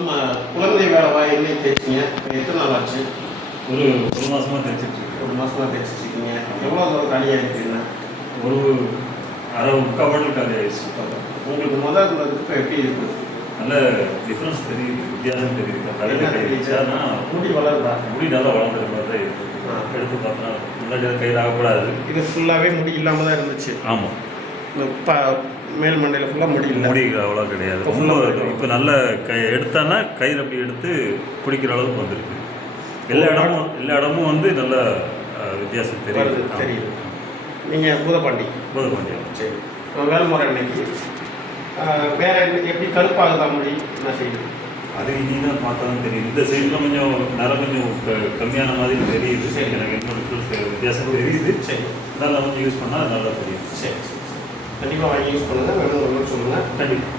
நம்ம குழந்தை வேலைவா என்ன தேய்ச்சிங்க. இப்போ எத்தனை நாள் ஆச்சு? ஒரு ஒரு மாசமா தைச்சிட்டு ஒரு மாசமா தேய்ச்சிட்டு இருக்கீங்க எவ்வளோ தூரம் காலியாக இருக்குங்க ஒரு அரை முக்கால் பாட்டில் காலி ஆயிடுச்சு உங்களுக்கு முதல் இருந்ததுக்கு இப்போ எப்படி இருக்கு? நல்ல டிஃப்ரென்ஸ் தெரியுது. வித்தியாசம் தெரியுது. தெரியுது? தெரியுது? ஆனால் முடி வளருதா? முடி நல்லா வளர்ந்துற மாதிரி தான் இருக்கு. ஆ. எடுத்து பார்த்தா முன்னாடி கையில் ஆகக்கூடாது. இது ஃபுல்லாகவே முடி இல்லாமல் தான் இருந்துச்சு. ஆமாம் ப மேல் மண்டையில் ஃபுல்லாக முடி இல்லை. முடி அவ்வளோ கிடையாது. இப்போ ரொம்ப. இப்போ நல்ல கை எடுத்தானா கையில் அப்படி எடுத்து பிடிக்கிற அளவுக்கு வந்திருக்கு. எல்லா இடமும் எல்லா இடமும் வந்து நல்ல வித்தியாசம் தெரியுது. தெரியுது. நீங்கள் பூதப்பாண்டி. போதும் கொஞ்சம் சரி. நம்ம வேல்முறை இன்னைக்கு வேற எப்படி கருப்பாகுதா முடி? என்ன செய்யுது? அது இனி தான் பார்த்தா தான் தெரியும் இந்த சைடில் கொஞ்சம் நிறம் கொஞ்சம் கம்மியான மாதிரி தெரியுது. சரி. எனக்கு என்ன வித்தியாசம் தெரியுது. சரி. நல்லா கொஞ்சம் யூஸ் பண்ணால் நல்லா தெரியும். சரி சரி. கண்டிப்பாக வாங்கி யூஸ் பண்ணுங்கள் வேணும் வேணும்னு சொல்லுங்கள் கண்டிப்பாக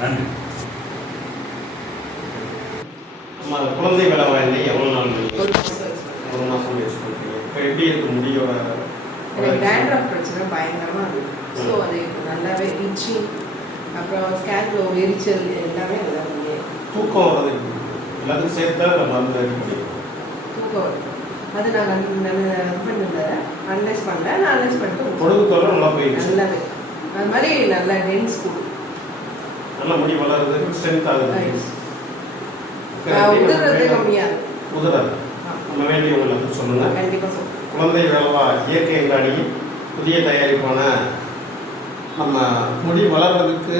நன்றி. நம்ம குழந்தை வேலை எண்ணெய் எவ்வளோ நாள் ஒரு ஒரு மாதம் யூஸ் பண்ணுறீங்க இப்போ எப்படி இருக்கு முடியோட டேண்ட்ரஃப் பிரச்சனை பயங்கரமாக இருக்கு. ஸோ அது நல்லாவே இச்சி அப்புறம் ஸ்கேல்ல ஒரு எரிச்சல் எல்லாமே நல்லா தூக்கம் இருக்கு? எல்லாத்துக்கும் சேர்த்து தான் நம்ம வந்து தூக்கம் வருது அது நான் நான் ஹஸ்பண்ட் இருந்தார் அனலைஸ் பண்ணல. நான் அனலைஸ் பண்ணிட்டு பொழுது நல்லா போயிடுச்சு. நல்லாவே. அது மாதிரி நல்லா டென்ஸ் கொடுக்கும் நல்லா முடி வளருது ஸ்ட்ரென்த் ஆகுது. உதறது கம்மியாக இருக்கும் நம்ம வேண்டியவங்களுக்கு சொல்லுங்கள் கண்டிப்பாக சொல்கிறேன் குழந்தை வேலவா இயற்கை அங்காடி புதிய தயாரிப்பான நம்ம முடி வளர்றதுக்கு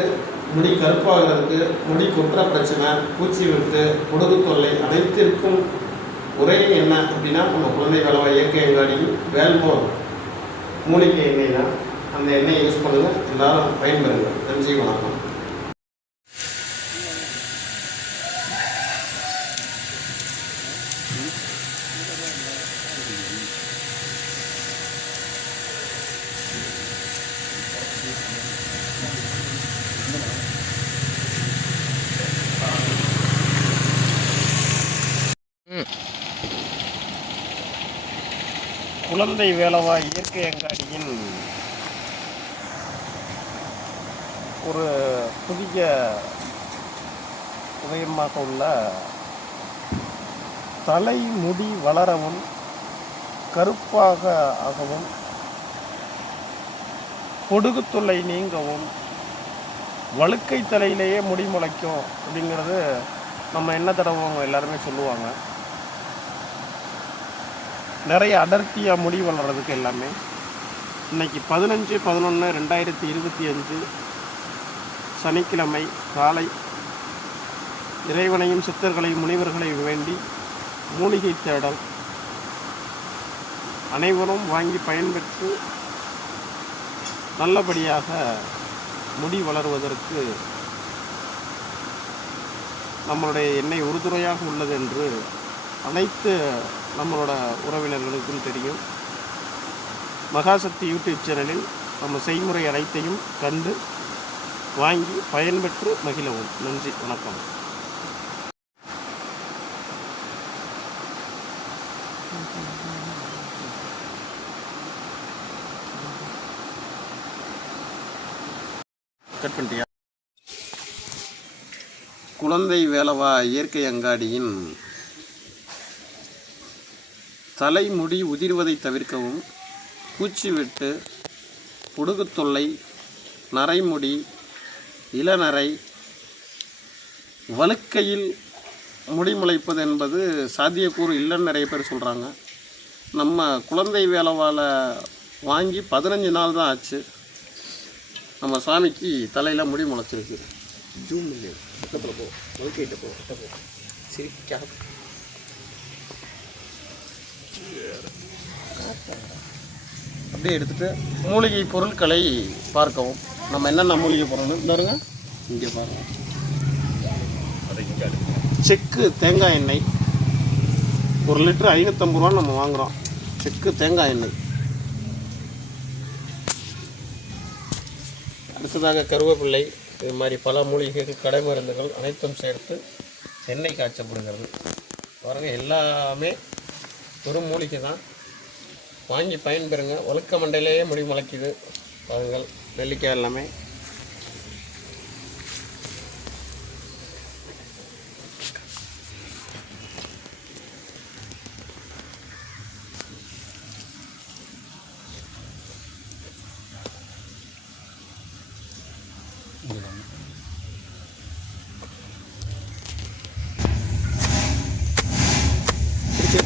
முடி கருப்பாகிறதுக்கு முடி கொட்டுற பிரச்சனை பூச்சி விட்டு பொடுகு தொல்லை அனைத்திற்கும் ஒரே என்ன அப்படின்னா நம்ம குழந்தை வேலவா இயற்கை அங்காடி வேல்மோர் மூலிகை எண்ணெய் தான் அந்த எண்ணெயை யூஸ் பண்ணுங்கள் எல்லாரும் பயன்பெறுங்க. நன்றி வணக்கம். குழந்தை வேலவா இயற்கை அங்காடியின் ஒரு புதிய உதயமாக உள்ள தலைமுடி வளரவும் கருப்பாக ஆகவும் பொடுகு நீங்கவும் வழுக்கை தலையிலேயே முடி முளைக்கும் அப்படிங்கிறது நம்ம என்ன தடவைங்க எல்லாருமே சொல்லுவாங்க. நிறைய அடர்த்தியாக முடி வளர்கிறதுக்கு எல்லாமே. இன்னைக்கு பதினஞ்சு பதினொன்று ரெண்டாயிரத்தி இருபத்தி அஞ்சு சனிக்கிழமை காலை இறைவனையும் சித்தர்களையும் முனிவர்களையும் வேண்டி மூலிகை தேடல். அனைவரும் வாங்கி பயன்பெற்று நல்லபடியாக முடி வளருவதற்கு நம்மளுடைய எண்ணெய் உறுதுணையாக உள்ளது என்று அனைத்து நம்மளோட உறவினர்களுக்கும் தெரியும். மகாசக்தி யூடியூப் சேனலில் நம்ம செய்முறை அனைத்தையும் கண்டு வாங்கி பயன்பெற்று மகிழவும். நன்றி வணக்கம். கட் பண்ணிட்டியா? குழந்தை வேலவா இயற்கை அங்காடியின் தலைமுடி உதிர்வதை தவிர்க்கவும் பூச்சி வெட்டு பொடுகு தொல்லை நரைமுடி இளநரை வழுக்கையில் முடி முளைப்பது என்பது சாத்தியக்கூறு இல்லைன்னு நிறைய பேர் சொல்கிறாங்க நம்ம குழந்தை வேலவால் வாங்கி பதினஞ்சு நாள் தான் ஆச்சு. நம்ம சாமிக்கு தலையில் முடி முளைச்சிருக்கு. ஜூம் பக்கத்தில் போ. வழுக்கைட்ட போ. போ. அப்படியே எடுத்துட்டு மூலிகை பொருட்களை பார்க்கவும். நம்ம என்னென்ன மூலிகை பொருள்னு பாருங்க இங்கே பாருங்க. செக்கு தேங்காய் எண்ணெய். ஒரு லிட்டர் ஐநூற்றம்பது ரூபா நம்ம வாங்குகிறோம் செக்கு தேங்காய் எண்ணெய். அடுத்ததாக கருவேப்பிள்ளை. இது மாதிரி பல மூலிகைகள் கடை மருந்துகள் அனைத்தும் சேர்த்து எண்ணெய் காய்ச்சப்படுகிறது. பாருங்கள் எல்லாமே ஒரு மூலிகை தான். வாங்கி பயன்பெறுங்க. ஒழுக்க மண்டையிலேயே முடி முளைக்குது பாருங்கள். நெல்லிக்காய் எல்லாமே.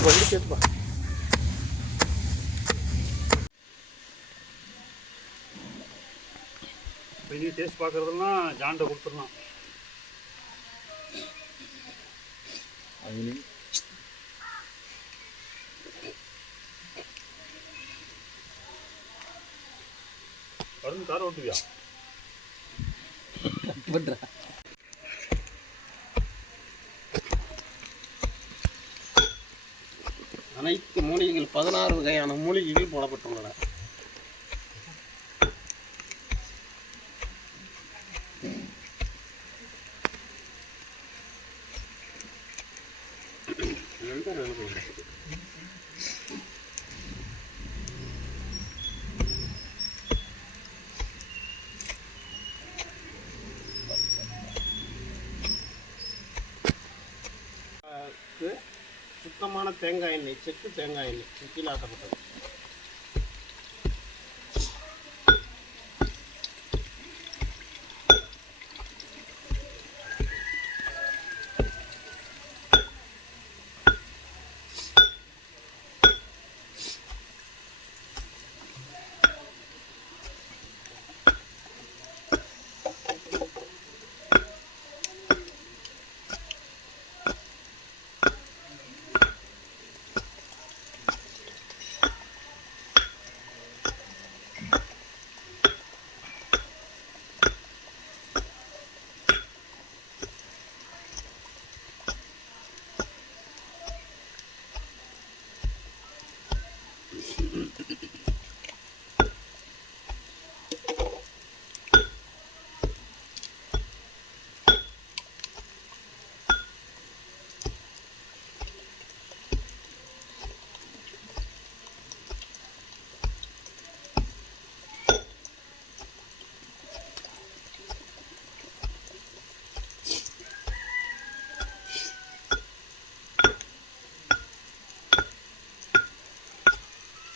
சேர்த்துப்பா. இப்போ இனி டேஸ்ட் பார்க்குறதெல்லாம் ஜான்ட்ட கொடுத்துடலாம் கரும்பு கார ஓட்டுவியா? அனைத்து மூலிகைகள் பதினாறு வகையான மூலிகைகள் போடப்பட்டுள்ளன. எந்த சுத்தமான தேங்காய் எண்ணெய் செக்கு தேங்காய் எண்ணெய் செக்கில்